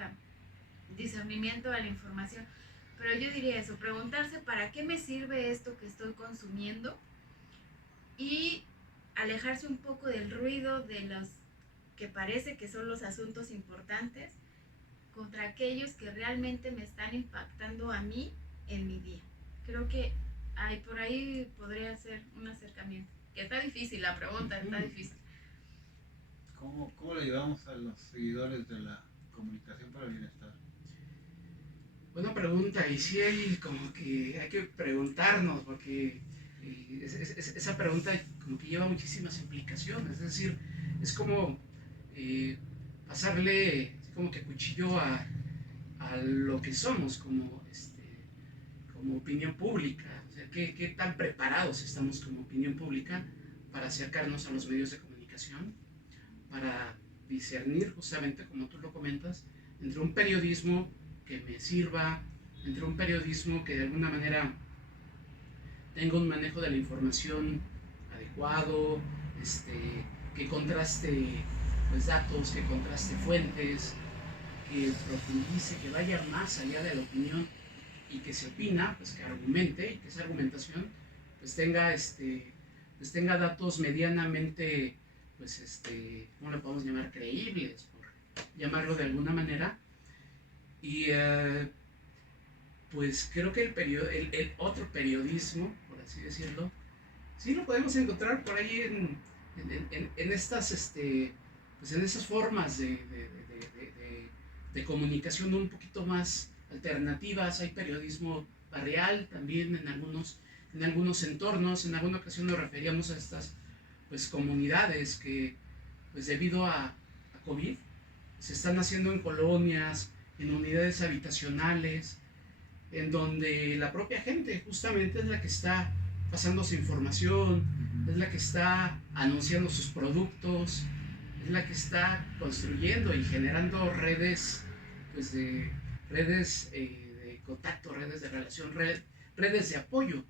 discernimiento de la información. Pero yo diría eso, preguntarse para qué me sirve esto que estoy consumiendo y alejarse un poco del ruido de los que parece que son los asuntos importantes contra aquellos que realmente me están impactando a mí en mi día. Creo que por ahí podría ser un acercamiento. Que está difícil la pregunta, está difícil. ¿Cómo le ayudamos a los seguidores de la comunicación para el bienestar? Buena pregunta, y sí hay como que hay que preguntarnos, porque esa pregunta como que lleva muchísimas implicaciones, es decir, es como pasarle como que cuchillo a lo que somos como opinión pública. O sea, ¿qué tan preparados estamos como opinión pública para acercarnos a los medios de comunicación, para discernir justamente, como tú lo comentas, entre un periodismo que me sirva, entre un periodismo que de alguna manera tenga un manejo de la información adecuado, que contraste pues, datos, que contraste fuentes, que profundice, que vaya más allá de la opinión y que se opina, pues que argumente y que esa argumentación pues tenga datos medianamente, pues ¿cómo le podemos llamar? Creíbles, por llamarlo de alguna manera. Y pues creo que el otro periodismo, por así decirlo, sí lo podemos encontrar por ahí en estas pues en esas formas de comunicación un poquito más alternativas. Hay periodismo barrial también en algunos entornos. En alguna ocasión nos referíamos a estas pues comunidades que pues debido a COVID se están haciendo en colonias, en unidades habitacionales, en donde la propia gente justamente es la que está pasando su información, es la que está anunciando sus productos, es la que está construyendo y generando redes, pues de contacto, redes de relación, redes de apoyo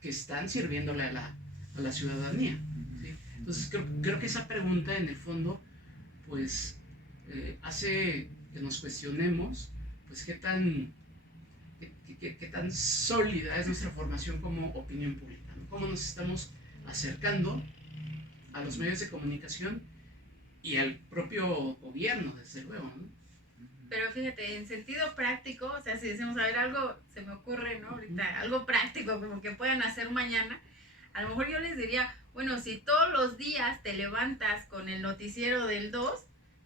que están sirviéndole a la ciudadanía, ¿sí? Entonces creo que esa pregunta en el fondo pues hace que nos cuestionemos pues qué tan sólida es nuestra formación como opinión pública, ¿no? Cómo nos estamos acercando a los medios de comunicación y al propio gobierno, desde luego, ¿no? Pero fíjate, en sentido práctico, o sea, si decimos, a ver, algo se me ocurre, ¿no? Ahorita, algo práctico, como que puedan hacer mañana, a lo mejor yo les diría, bueno, si todos los días te levantas con el noticiero del 2,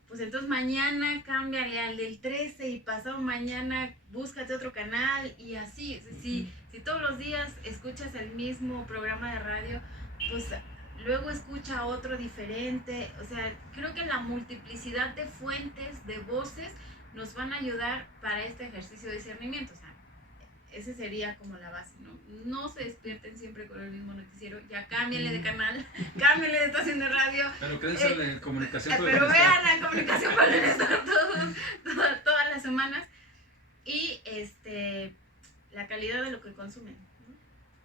pues entonces mañana cámbiale al del 13 y pasado mañana búscate otro canal y así. Si todos los días escuchas el mismo programa de radio, pues luego escucha otro diferente. O sea, creo que la multiplicidad de fuentes, de voces, nos van a ayudar para este ejercicio de discernimiento. O sea, ese sería como la base, ¿no? No se despierten siempre con el mismo noticiero, ya cámbienle de canal, cámbienle de estación de radio. Pero quédense en comunicación por el pero bienestar. vean la comunicación por el bienestar todas las semanas y la calidad de lo que consumen, ¿no?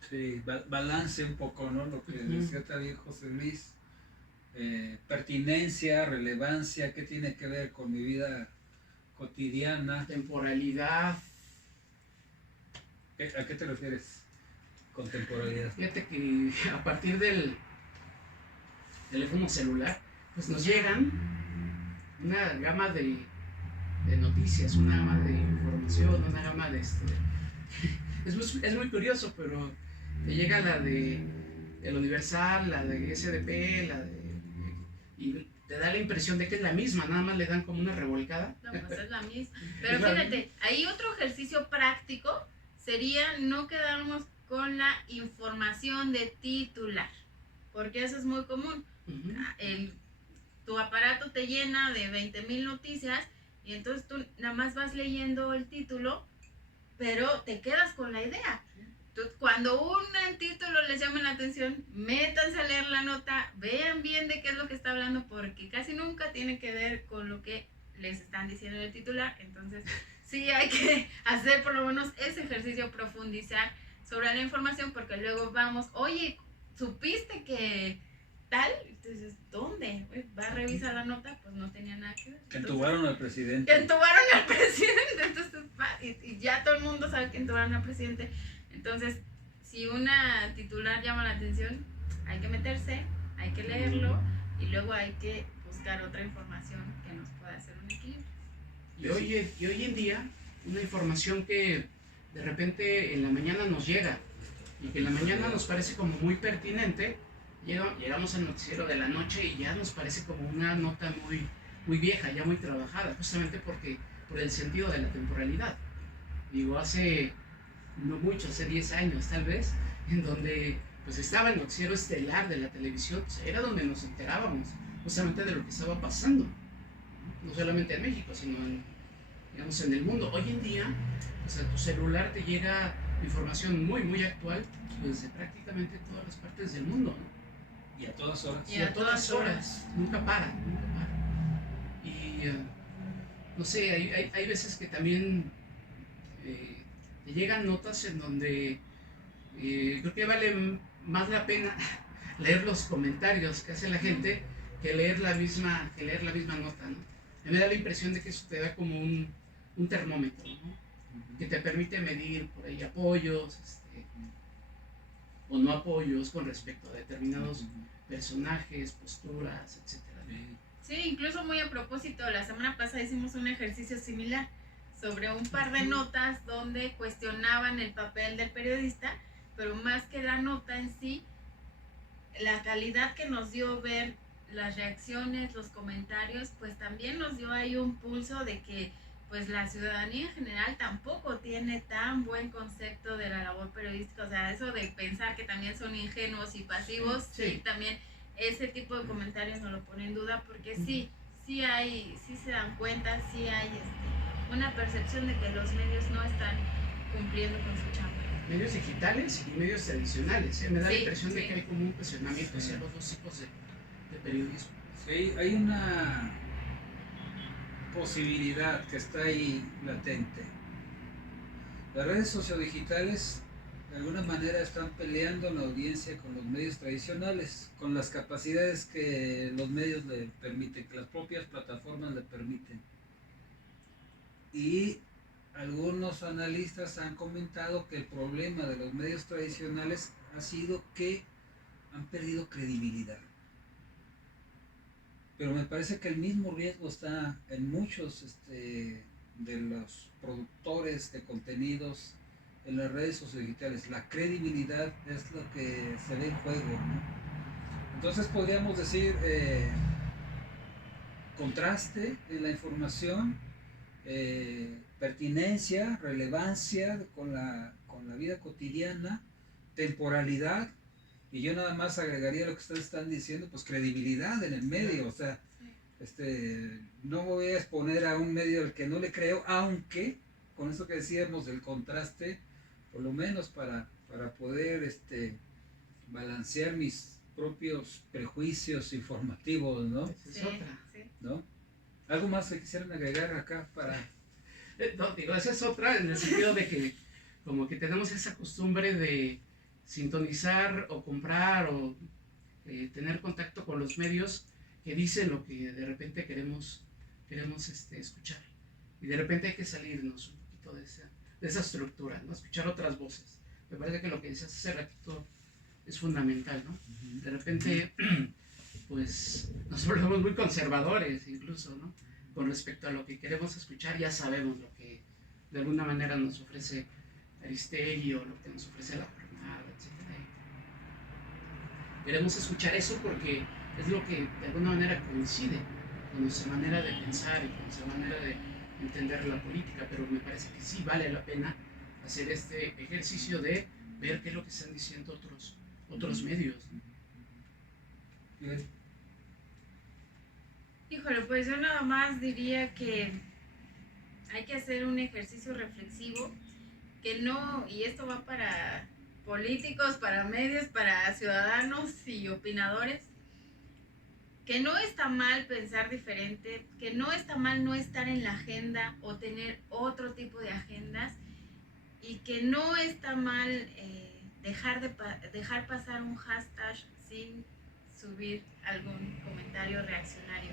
Sí, balance un poco, ¿no? Lo que decía también José Luis, pertinencia, relevancia, qué tiene que ver con mi vida cotidiana. Temporalidad. ¿A qué te refieres con temporalidad? Fíjate que a partir del teléfono celular, pues nos llegan una gama de noticias, una gama de información, una gama de es muy curioso, pero te llega la de El Universal, la de SDP, y te da la impresión de que es la misma, nada más le dan como una revolcada. No, pues es la misma. Pero fíjate, ahí otro ejercicio práctico sería no quedarnos con la información de titular, porque eso es muy común. Tu aparato te llena de 20,000 noticias y entonces tú nada más vas leyendo el título, pero te quedas con la idea. Cuando un título les llama la atención, métanse a leer la nota, vean bien de qué es lo que está hablando, porque casi nunca tiene que ver con lo que les están diciendo en el titular. Entonces sí hay que hacer por lo menos ese ejercicio, profundizar sobre la información, porque luego vamos, oye, ¿supiste que tal? Entonces, ¿dónde? Va a revisar la nota, pues no tenía nada que ver. Que entubaron al presidente. Que entubaron al presidente, entonces, y ya todo el mundo sabe que entubaron al presidente. Entonces, si una titular llama la atención, hay que meterse, hay que leerlo y luego hay que buscar otra información que nos pueda hacer un equilibrio. Y hoy en día, una información que de repente en la mañana nos llega y que en la mañana nos parece como muy pertinente, llegamos al noticiero de la noche y ya nos parece como una nota muy vieja, ya muy trabajada, justamente por el sentido de la temporalidad. Digo, hace no mucho, hace 10 años tal vez, en donde pues estaba el noticiero estelar de la televisión, pues, era donde nos enterábamos justamente de lo que estaba pasando, no solamente en México, sino digamos, en el mundo. Hoy en día, pues, a tu celular te llega información muy actual desde prácticamente todas las partes del mundo, ¿no? Y a todas horas. Y a todas horas, nunca para. Y no sé, hay veces que también te llegan notas en donde creo que vale más la pena leer los comentarios que hace la gente que leer la misma nota, ¿no? Me da la impresión de que eso te da como un termómetro, ¿no? Que te permite medir por ahí apoyos o no apoyos con respecto a determinados personajes, posturas, etcétera. Sí, incluso muy a propósito, la semana pasada hicimos un ejercicio similar sobre un par de notas donde cuestionaban el papel del periodista, pero más que la nota en sí, la calidad que nos dio ver las reacciones, los comentarios, pues también nos dio ahí un pulso de que pues la ciudadanía en general tampoco tiene tan buen concepto de la labor periodística. O sea, eso de pensar que también son ingenuos y pasivos, sí también ese tipo de comentarios nos lo pone en duda, porque sí se dan cuenta, sí hay una percepción de que los medios no están cumpliendo con su chamba. Medios digitales y medios tradicionales, me da la impresión de que hay como un cuestionamiento hacia los dos tipos de periodismo. Sí, hay una posibilidad que está ahí latente. Las redes sociodigitales de alguna manera están peleando la audiencia con los medios tradicionales, con las capacidades que los medios le permiten, que las propias plataformas le permiten. Y algunos analistas han comentado que el problema de los medios tradicionales ha sido que han perdido credibilidad. Pero me parece que el mismo riesgo está en muchos de los productores de contenidos en las redes sociodigitales. La credibilidad es lo que se ve en juego, ¿no? Entonces podríamos decir contraste en la información, pertinencia, relevancia con la vida cotidiana, temporalidad. Y yo nada más agregaría lo que ustedes están diciendo, pues credibilidad en el medio. O sea, no voy a exponer a un medio al que no le creo, aunque con eso que decíamos del contraste, por lo menos para poder balancear mis propios prejuicios informativos, ¿no? Esa es otra. ¿No? ¿Algo más que quisieran agregar acá para...? No, digo, esa es otra en el sentido de que como que tenemos esa costumbre de sintonizar o comprar o tener contacto con los medios que dicen lo que de repente queremos escuchar, y de repente hay que salirnos un poquito de esa estructura, ¿no? Escuchar otras voces. Me parece que lo que decías hace ratito es fundamental, ¿no? De repente pues nos volvemos muy conservadores incluso, ¿no? Con respecto a lo que queremos escuchar. Ya sabemos lo que de alguna manera nos ofrece Aristegui o lo que nos ofrece la jornada, etc. Queremos escuchar eso porque es lo que de alguna manera coincide con nuestra manera de pensar y con nuestra manera de entender la política, pero me parece que sí vale la pena hacer este ejercicio de ver qué es lo que están diciendo otros medios. Híjole, pues yo nada más diría que hay que hacer un ejercicio reflexivo que no, y esto va para políticos, para medios, para ciudadanos y opinadores, que no está mal pensar diferente, que no está mal no estar en la agenda o tener otro tipo de agendas, y que no está mal dejar pasar un hashtag sin subir algún comentario reaccionario.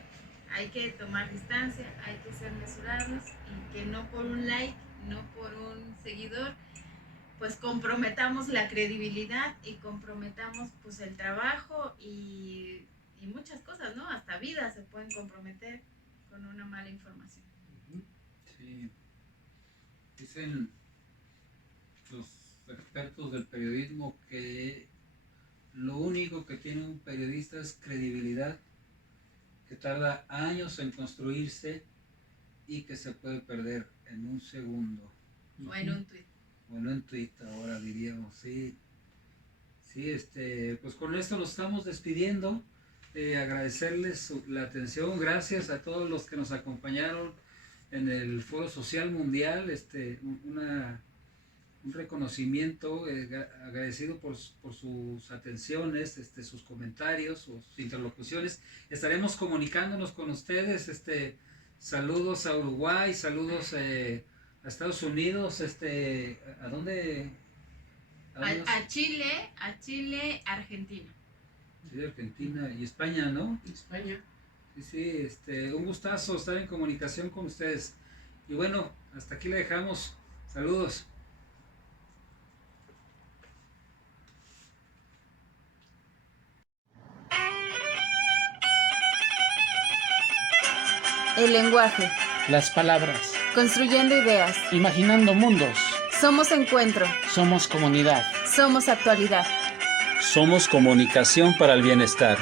Hay que tomar distancia, hay que ser mesurados, y que no por un like, no por un seguidor, pues comprometamos la credibilidad y comprometamos pues el trabajo y muchas cosas, ¿no? Hasta vidas se pueden comprometer con una mala información. Sí. Dicen los expertos del periodismo que lo único que tiene un periodista es credibilidad, que tarda años en construirse y que se puede perder en un segundo. O en un tuit. O en un tuit, ahora diríamos, sí. Sí, pues con esto nos estamos despidiendo. Agradecerles la atención. Gracias a todos los que nos acompañaron en el Foro Social Mundial. Un reconocimiento, agradecido por sus atenciones, sus comentarios, sus interlocuciones. Estaremos comunicándonos con ustedes. Saludos a Uruguay, saludos a Estados Unidos. ¿A dónde? A Chile, Argentina. Sí, Argentina y España, ¿no? España. Sí, un gustazo estar en comunicación con ustedes. Y bueno, hasta aquí le dejamos. Saludos. El lenguaje. Las palabras. Construyendo ideas. Imaginando mundos. Somos encuentro. Somos comunidad. Somos actualidad. Somos comunicación para el bienestar.